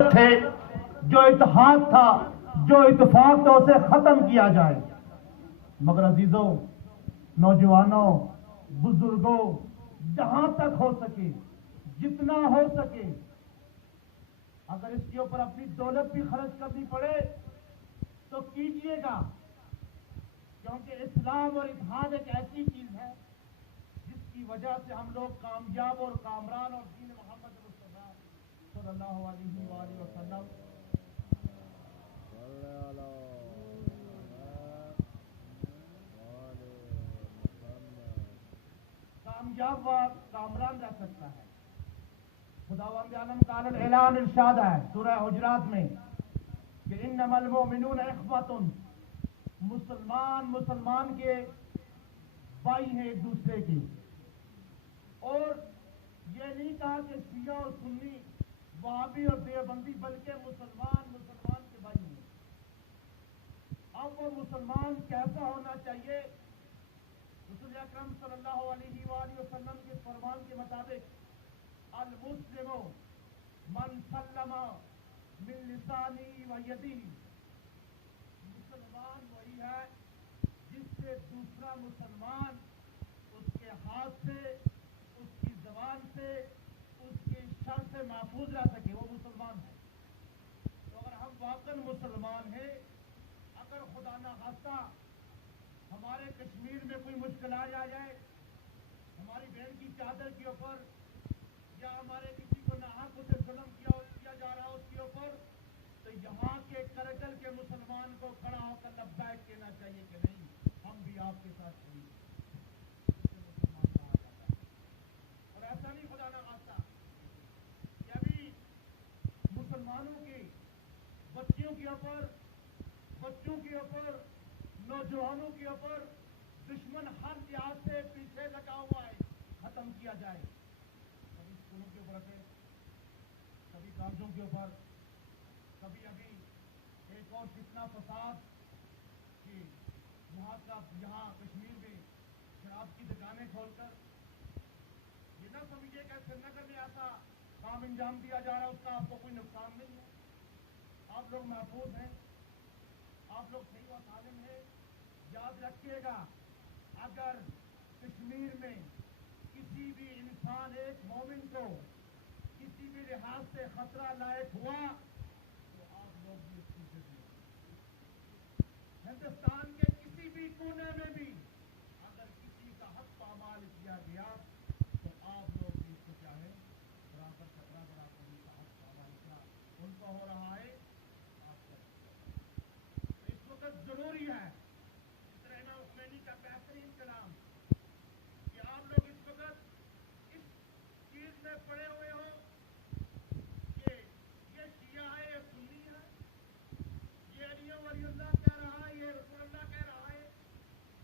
تھے، جو اتحاد تھا، جو اتفاق تھا، اسے ختم کیا جائے۔ مگر عزیزوں، نوجوانوں، بزرگوں، جہاں تک ہو سکے، جتنا ہو سکے، اگر اس کے اوپر اپنی دولت بھی خرچ کرنی پڑے تو کیجئے گا، کیونکہ اسلام اور اتحاد ایک ایسی چیز ہے جس کی وجہ سے ہم لوگ کامیاب اور کامران اور دین محمد مصطفیٰ صلی اللہ علیہ وآلہ وسلم کامیاب و کامران رہ سکتا ہے۔ خداوند عالم کا اعلان ارشاد ہے سورہ حجرات میں کہ انما المؤمنون اخوۃ، مسلمان کے بھائی ہیں ایک دوسرے کے، اور یہ نہیں کہا کہ شیعہ اور سنی، وہابی اور دیوبندی، بلکہ مسلمان کے بھائی ہیں۔ اب وہ مسلمان کیسا ہونا چاہیے؟ رسول اکرم صلی اللہ علیہ وآلہ وسلم کے فرمان کے مطابق المسلم من سلم من لسانی و یدی، مسلمان وہی ہے جس سے دوسرا مسلمان اس کے ہاتھ سے، اس کی زبان سے، اس کی شر سے محفوظ رہ سکے، وہ مسلمان ہے۔ تو اگر ہم واقعی مسلمان ہیں، اگر خدا نہ خواستہ ہمارے کشمیر میں کوئی مشکل آ جائے، ہماری بہن کی چادر کے اوپر، یا ہمارے کسی کو ناحق اسے ظلم کیا جا رہا اس کے اوپر، تو یہاں کے کرگل کے مسلمان کو کھڑا ہو کر لبیک کہنا چاہیے کہ نہیں، ہم بھی آپ کے ساتھ کھڑے ہیں۔ اسے مسلمان کہا جاتا ہے۔ اور ایسا نہیں خدا نہ خواستہ کہ ابھی مسلمانوں کی بچیوں کے اوپر، نوجوانوں کے اوپر دشمن ہر لحاظ سے پیچھے لگا ہوا ہے، ختم کیا جائے۔ کبھی اسکولوں کے اوپر، کبھی کالجوں کے اوپر، کبھی ابھی ایک اور کتنا فساد کہ یہاں کشمیر میں شراب کی دکانیں کھول کر، یہ نہ سمجھے کہ سری نگر میں ایسا کام انجام دیا جا رہا ہے، اس کا آپ کو کوئی نقصان نہیں ہے، آپ لوگ محفوظ ہیں، آپ لوگ صحیح و سالم ہیں۔ یاد رکھیے گا، اگر کشمیر میں کسی بھی انسان، ایک مومن کو کسی بھی لحاظ سے خطرہ لاحق ہوا تو آپ لوگ بھی اس کی ضرورت، ہندوستان کے کسی بھی کونے میں بھی اگر کسی کا حق پامال کیا گیا تو آپ لوگ بھی اس کو چاہیں برابر خطرہ، برابر ان کا حق پامال کیا ان کو ہو رہا ہے، آپ کو اس وقت ضروری ہے، امام خمینی کا بہترین کلام، کہ آپ لوگ اس وقت اس چیز میں پڑے ہوئے ہو کہ یہ شیعہ ہے، یہ سنی ہے، یہ علی ولی اللہ کہہ رہا ہے، یہ رسول اللہ کہہ رہا ہے،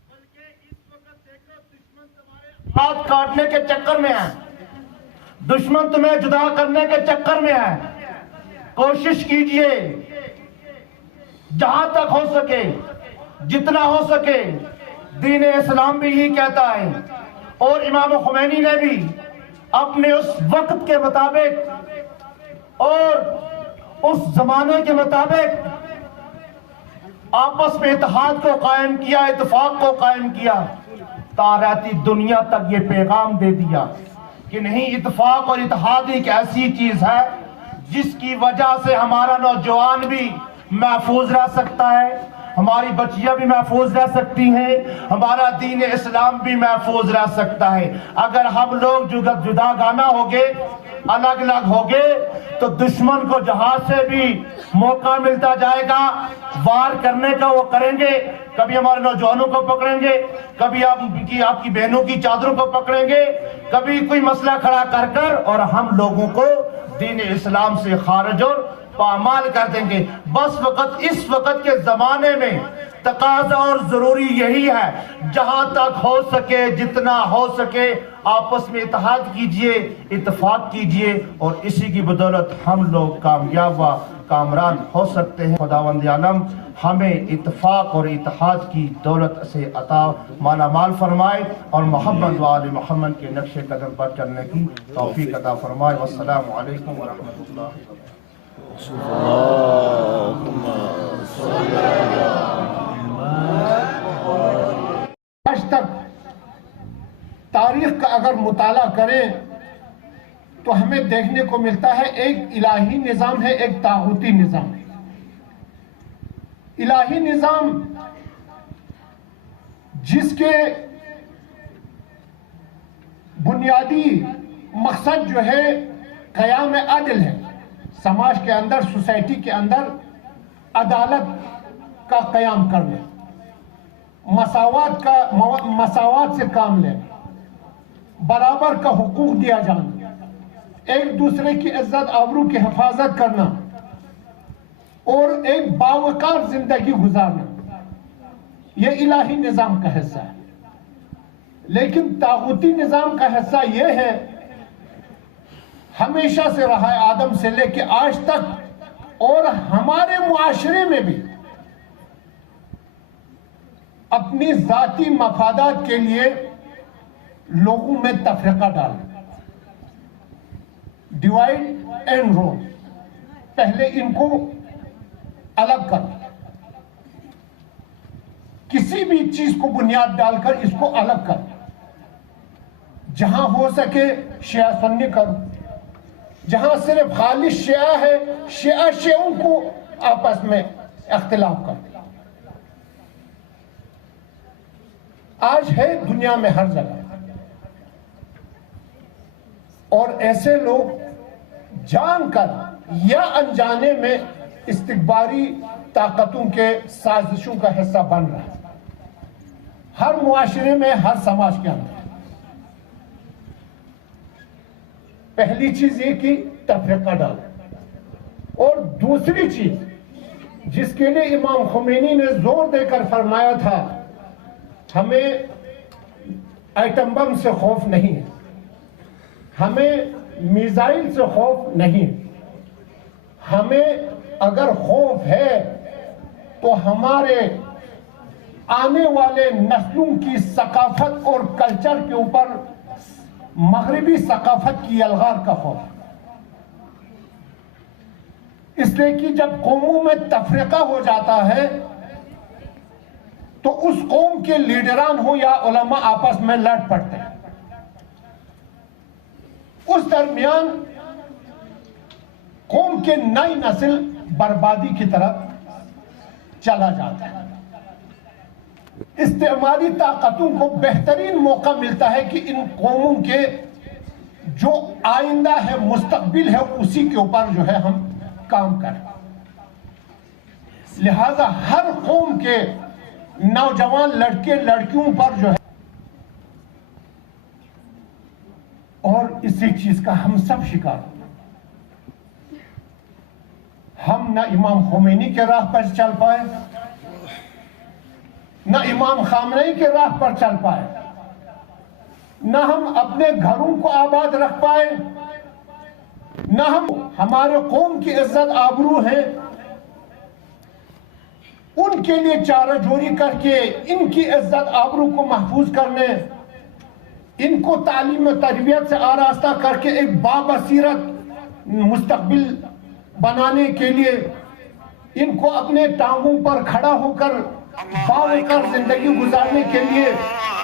بلکہ اس وقت دیکھو دشمن تمہارے ہاتھ کاٹنے کے چکر میں ہے، دشمن تمہیں جدا کرنے کے چکر میں ہے۔ کوشش کیجئے جہاں تک ہو سکے، جتنا ہو سکے، دین اسلام بھی یہی کہتا ہے، اور امام خمینی نے بھی اپنے اس وقت کے مطابق اور اس زمانے کے مطابق آپس میں اتحاد کو قائم کیا، اتفاق کو قائم کیا، تا رہتی دنیا تک یہ پیغام دے دیا کہ نہیں، اتفاق اور اتحاد ایک ایسی چیز ہے جس کی وجہ سے ہمارا نوجوان بھی محفوظ رہ سکتا ہے، ہماری بچیاں بھی محفوظ رہ سکتی ہیں، ہمارا دین اسلام بھی محفوظ رہ سکتا ہے۔ اگر ہم لوگ جدا گانہ ہوگے، الگ الگ ہوگے، تو دشمن کو جہاں سے بھی موقع ملتا جائے گا وار کرنے کا وہ کریں گے، کبھی ہمارے نوجوانوں کو پکڑیں گے، کبھی آپ کی بہنوں کی چادروں کو پکڑیں گے، کبھی کوئی مسئلہ کھڑا کر اور ہم لوگوں کو دین اسلام سے خارج اور پامال کر دیں گے۔ بس اس وقت کے زمانے میں تقاضا اور ضروری یہی ہے، جہاں تک ہو سکے، جتنا ہو سکے، آپس میں اتحاد کیجئے، اتفاق کیجئے، اور اسی کی بدولت ہم لوگ کامیاب و کامران ہو سکتے ہیں۔ خداوند عالم ہمیں اتفاق اور اتحاد کی دولت سے عطا مالا مال فرمائے، اور محمد و آل محمد کے نقش قدم پر چلنے کی توفیق عطا فرمائے۔ والسلام علیکم ورحمۃ اللہ۔ آج تک تاریخ کا اگر مطالعہ کریں تو ہمیں دیکھنے کو ملتا ہے ایک الہی نظام ہے، ایک طاغوتی نظام ہے۔ الہی نظام جس کے بنیادی مقصد جو ہے قیام عدل ہے، سماج کے اندر، سوسائٹی کے اندر عدالت کا قیام کرنا، مساوات سے کام لینا، برابر کا حقوق دیا جانا، ایک دوسرے کی عزت آبرو کی حفاظت کرنا اور ایک باوقار زندگی گزارنا، یہ الہی نظام کا حصہ ہے۔ لیکن طاغوتی نظام کا حصہ یہ ہے، ہمیشہ سے رہا ہے، آدم سے لے کے آج تک، اور ہمارے معاشرے میں بھی اپنی ذاتی مفادات کے لیے لوگوں میں تفرقہ ڈالنا، ڈیوائڈ اینڈ رول، پہلے ان کو الگ کرنا، کسی بھی چیز کو بنیاد ڈال کر اس کو الگ کرنا، جہاں ہو سکے شیعہ سنی کرو، جہاں صرف خالص شیعہ ہے، شیعہ شیعوں کو آپس میں اختلاف کرو۔ آج ہے دنیا میں ہر جگہ، اور ایسے لوگ جان کر یا انجانے میں استکباری طاقتوں کے سازشوں کا حصہ بن رہا ہے، ہر معاشرے میں، ہر سماج کے اندر۔ پہلی چیز یہ کہ تفرقہ ڈالو، اور دوسری چیز جس کے لیے امام خمینی نے زور دے کر فرمایا تھا، ہمیں ایٹم بم سے خوف نہیں ہے، ہمیں میزائل سے خوف نہیں، ہمیں اگر خوف ہے تو ہمارے آنے والے نسلوں کی ثقافت اور کلچر کے اوپر مغربی ثقافت کی الغار کا خوف۔ اس لیے کہ جب قوموں میں تفرقہ ہو جاتا ہے تو اس قوم کے لیڈران ہو یا علماء آپس میں لڑ پڑتے ہیں، اس درمیان قوم کے نئی نسل بربادی کی طرف چلا جاتا ہے۔ استعماری طاقتوں کو بہترین موقع ملتا ہے کہ ان قوموں کے جو آئندہ ہے، مستقبل ہے، اسی کے اوپر جو ہے ہم کام کریں۔ لہذا ہر قوم کے نوجوان لڑکے لڑکیوں پر جو ہے، اور اسی چیز کا ہم سب شکار ہیں۔ ہم نہ امام خمینی کے راہ پر چل پائے، نہ امام خامنئی کے راہ پر چل پائے، نہ ہم اپنے گھروں کو آباد رکھ پائے، نہ ہم ہمارے قوم کی عزت آبرو ہے ان کے لیے چارہ جوری کر کے ان کی عزت آبرو کو محفوظ کرنے، ان کو تعلیم و تربیت سے آراستہ کر کے ایک بابصیرت مستقبل بنانے کے لیے، ان کو اپنے ٹانگوں پر کھڑا ہو کر باوقار زندگی گزارنے کے لیے